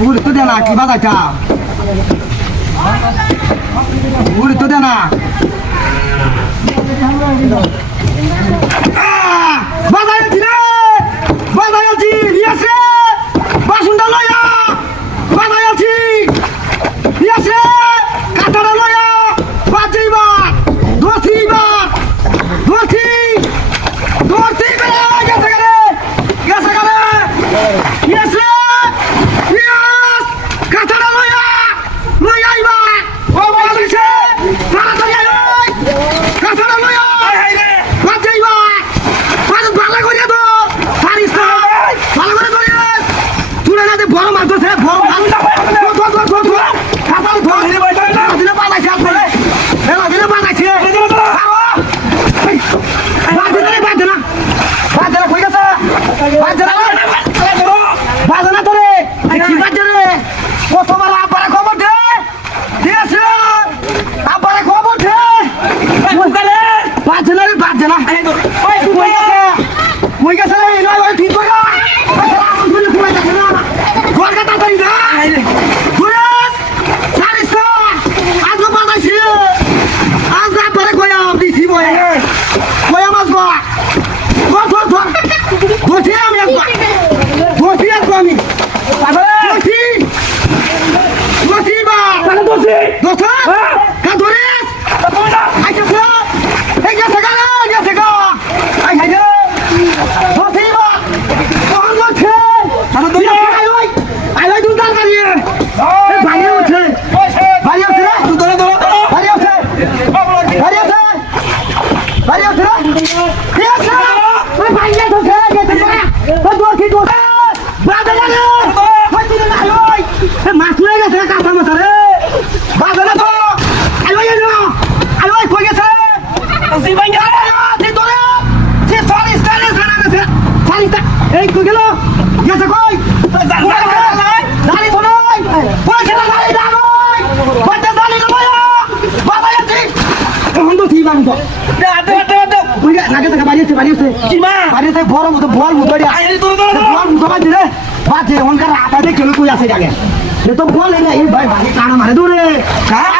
Udah 垃圾吧，大家 বড় মাছ ধরছে বড় মাছ মাছ নিয়ে গেছে কাঁচা মাছ রে বাজারে তো আলু এলো আলু কই গেছে জীবন গেলে তুই তোরে সে ফরিস কানে সারা গেছে ফরিস এই কই গেল গেছে কই বাবা ঠিক এখন তো ঠিক আমি তো বুঝা নাকে থেকে বাড়িয়েছে বাড়িয়েছে কিমা বাড়িয়েছে বড় মতো বল মতো বল মতো বাজি রে। বাজে ওনকার আটা দিয়ে খেলে তুই আসে যাকে এ তো বল না এই ভাই ভাই কানা মানে দূরে হ্যাঁ?